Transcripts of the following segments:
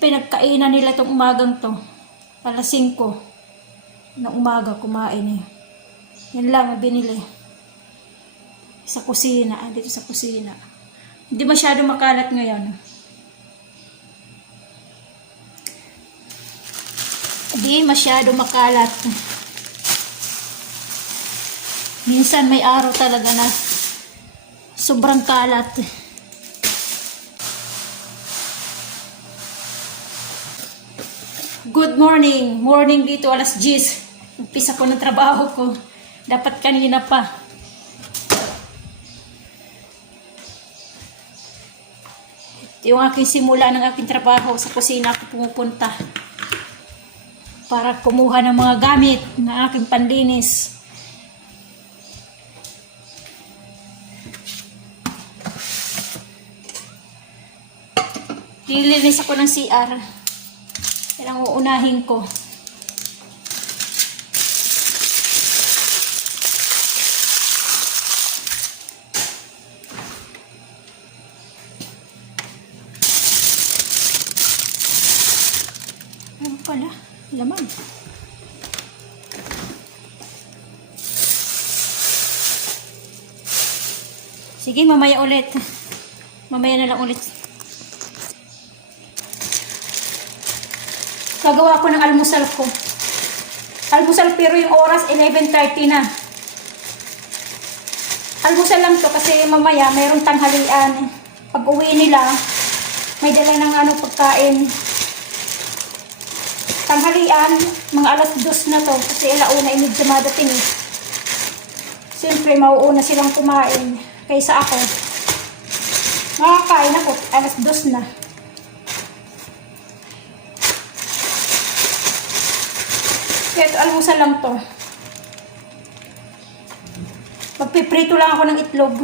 pinagkainan nila itong umagang to. Alas 5 ng umaga kumain eh. Yan lang binili. Sa kusina, dito sa kusina. Hindi masyado makalat ngayon. Hindi masyado makalat. Minsan may araw talaga na sobrang kalat. Good morning. Morning dito alas 10. Umpisa ko ng trabaho ko. Dapat kanina pa. Ito yung aking simula ng aking trabaho. Sa kusina ako pumupunta para kumuha ng mga gamit na aking panlinis. Lilinis ako ng CR. Yan ang uunahin ko. Ano pala? Laman. Sige, mamaya ulit. Mamaya na lang ulit. Gagawa ko ng almusal ko. Almusal pero yung oras 11:30 na. Almusal lang to kasi mamaya mayroong tanghalian. Pag uwi nila, may dala ng pagkain. Tanghalian, mga alas 2 na to kasi alauna imig dumadating eh. Siyempre, mauuna silang kumain kaysa ako. Makakain ako, alas 2 na. Kaya ito, almusal lang to. Magpiprito lang ako ng itlog.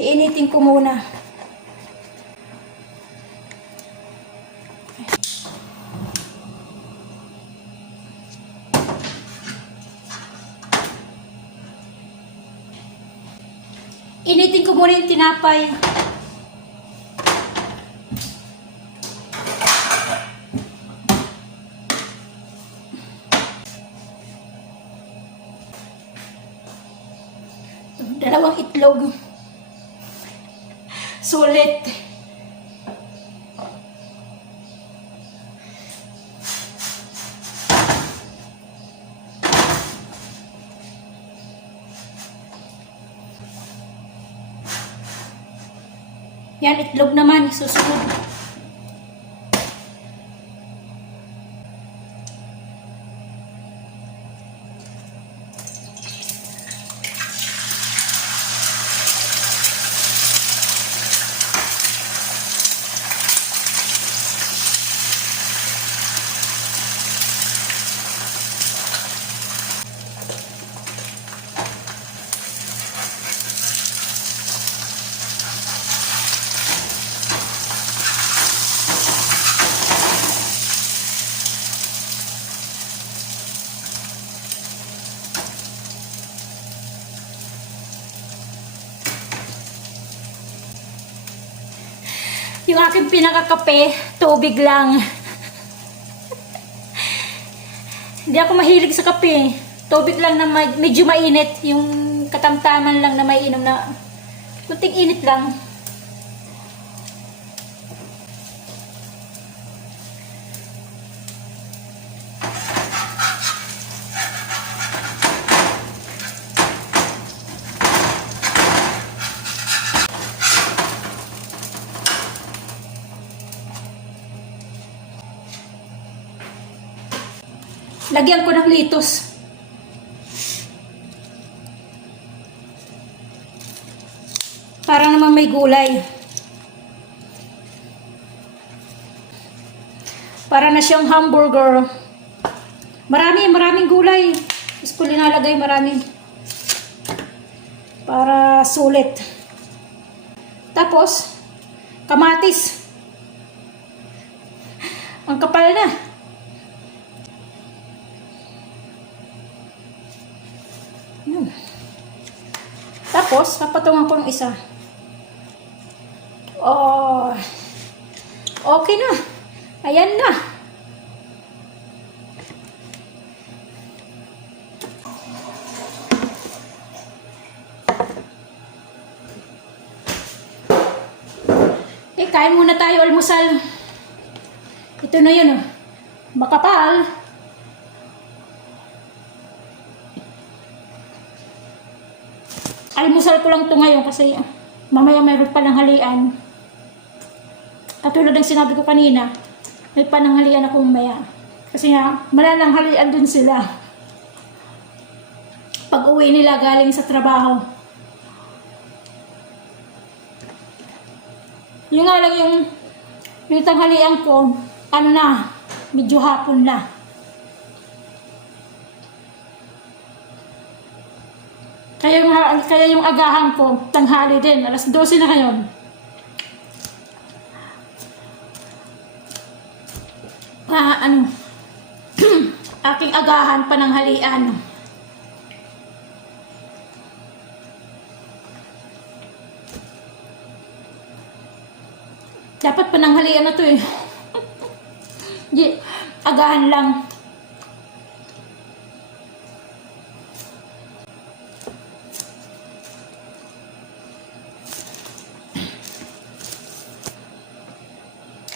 Iinitin ko muna. Initin ko muna yung tinapay. Dalawang itlog. Sulit. Yan, itlog naman. Susunod. Yung aking pinakakape, tubig lang. Hindi ako mahilig sa kape. Tubig lang na medyo mainit. Yung katamtaman lang na may inom na kunting init lang. Lagyan ko ng litos. Para naman may gulay. Para na siyang hamburger. Maraming gulay. Tapos ko linalagay marami. Para sulit. Tapos, kamatis. Ang kapal na. Tapos, papatungan ko ng isa. Okay na. Ayan na. Kain muna tayo, almusal. Ito na yun, oh. Makapal. Almusal ko lang ito ngayon kasi mamaya mayroon palang halian. Katulad ng sinabi ko kanina, may pananghalian ako mamaya. Kasi nga, malanang halian dun sila. Pag uwi nila galing sa trabaho. Yung nga lang yung tanghalian ko, ano na, medyo hapon na. Kaya yung agahan ko, tanghali din, alas 12 na ngayon. Aking agahan pananghalian. Dapat pananghalian na to eh. Agahan lang.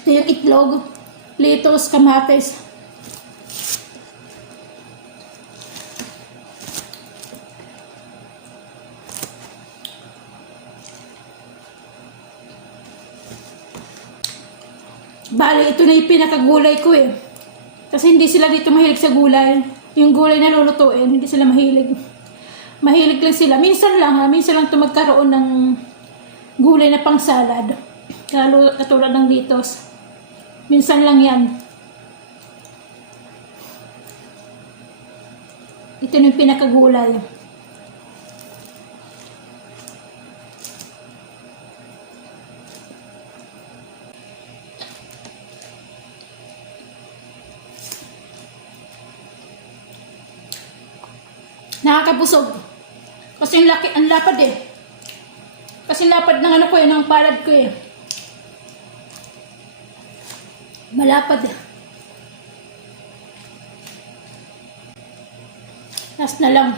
Ito yung itlog, lettuce, kamatis. Bali, ito na yung pinakagulay ko eh. Kasi hindi sila dito mahilig sa gulay. Yung gulay na lulutuin, hindi sila mahilig. Mahilig lang sila. Minsan lang ito magkaroon ng gulay na pang salad. Katulad ng litos. Minsan lang yan. Ito na yung pinakagulay. Nakakabusog. Kasi ang lapad eh. Kasi lapad ng ano ko eh, ng palad ko eh. Malapad eh. Last na lang.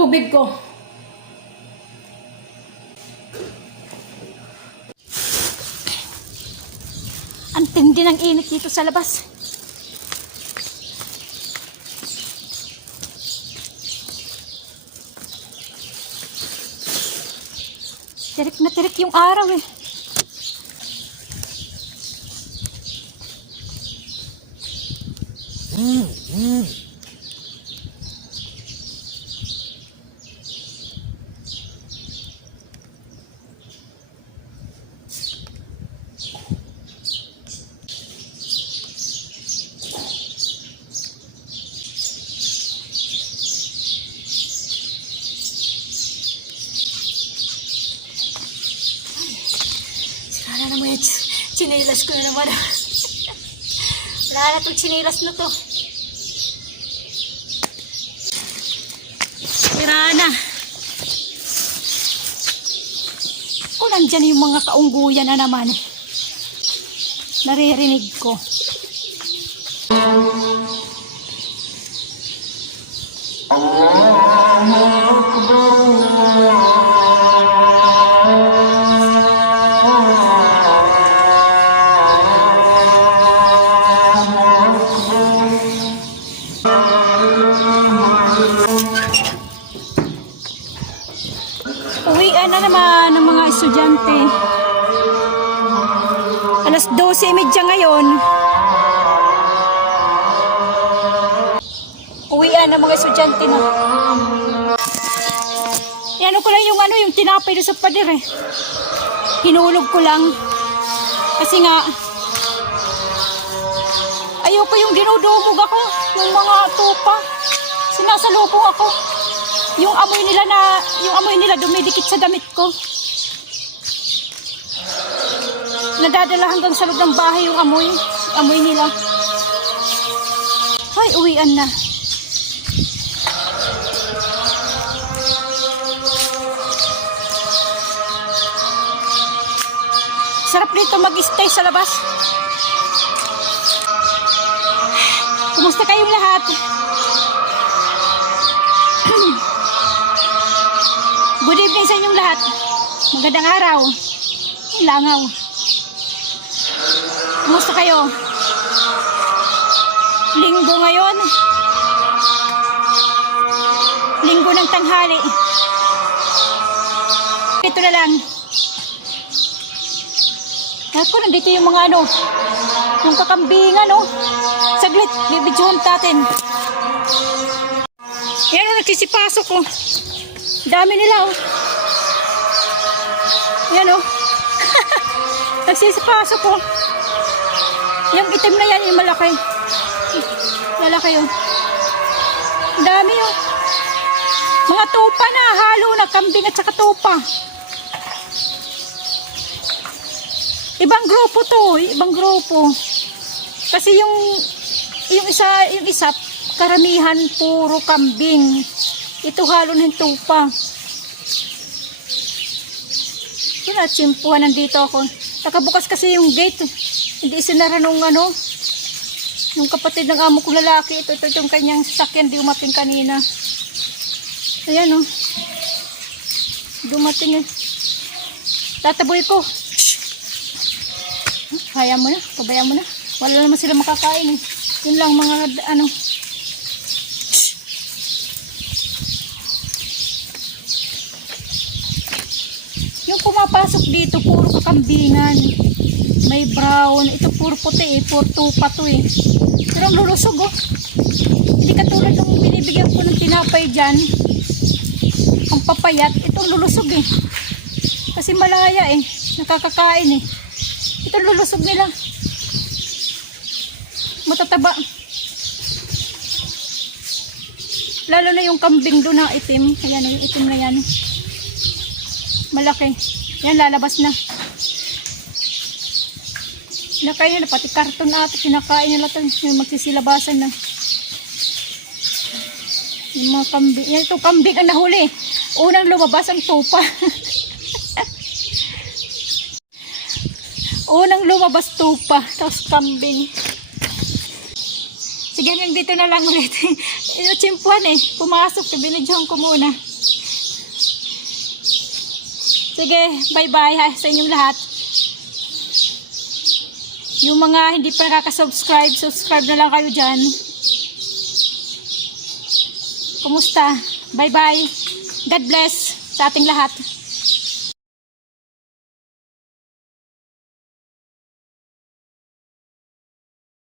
Tubig ko. Ang tindi ng init dito sa labas. Tirik na tirik yung araw eh. Wala naman yung chinilas ko na naman. Wala na itong chinilas na to. Tira na. O nandyan yung mga kaungguyan na naman. Naririnig ko. Uwian na naman ng mga estudyante. Alas 12:30 ngayon. Uwian ng mga estudyante na. Yan ko lang yung yung tinapay doon sa pader eh. Hinulog ko lang. Kasi nga, ayoko yung dinudumog ako. Yung mga tupa. Sinasalubong ako. Yung amoy nila dumidikit sa damit ko. Nadadala hanggang sa loob ng bahay yung amoy nila. Ay, uwian na. Sarap dito mag-stay sa labas. Kumusta kayong lahat? Good evening sa inyong lahat. Magandang araw. Langaw. Kumusta kayo? Linggo ngayon. Linggo ng tanghali. Ito na lang. Ako, nandito yung mga yung kakambingan, Saglit, bibidyohan natin. Yan, nagsisipasok, Dami nila, Yan, Nagsisipasok, Yung itim na yan, yung malaki. Malaki, Dami, Mga tupa na, halo na, kambing at saka tupa. Ibang grupo to, ibang grupo. Kasi yung isa karamihan puro kambing. Ito halo ng tupa. Sinatsimpuhan nandito ako. Nakabukas kasi yung gate. Hindi sinara nung yung kapatid ng amo kong lalaki. Ito yung kanyang sasakyan, di umating kanina. Ayan dumating Tataboy ko. Kaya mo na, pabayaan mo na. Wala naman sila makakain Yun lang mga Yung pumapasok dito, puro kakambingan. May brown. Ito puro puti puro tupa to Pero ang lulusog Hindi katulad ng binibigyan ko ng tinapay dyan. Ang papayat, itong lulusog Kasi malaya nakakakain Ito lulusog nila. Matataba. Lalo na yung kambing doon na itim. Ayan yung itim na yan. Malaki. Yan, lalabas na. Kinakain nila. Pati karton ata. Kinakain nila ito. Yung magsisilabasan na. Yung mga kambing. Yan, ito kambing ang nahuli. Unang lumabas ang tupa. Unang lumabas tupa, tapos kambing. Sige, hanggang dito na lang ulit. Chimpuan pumasok, binidyohan ko muna. Sige, bye-bye sa inyong lahat. Yung mga hindi pa nakaka-subscribe, subscribe na lang kayo dyan. Kumusta? Bye-bye. God bless sa ating lahat.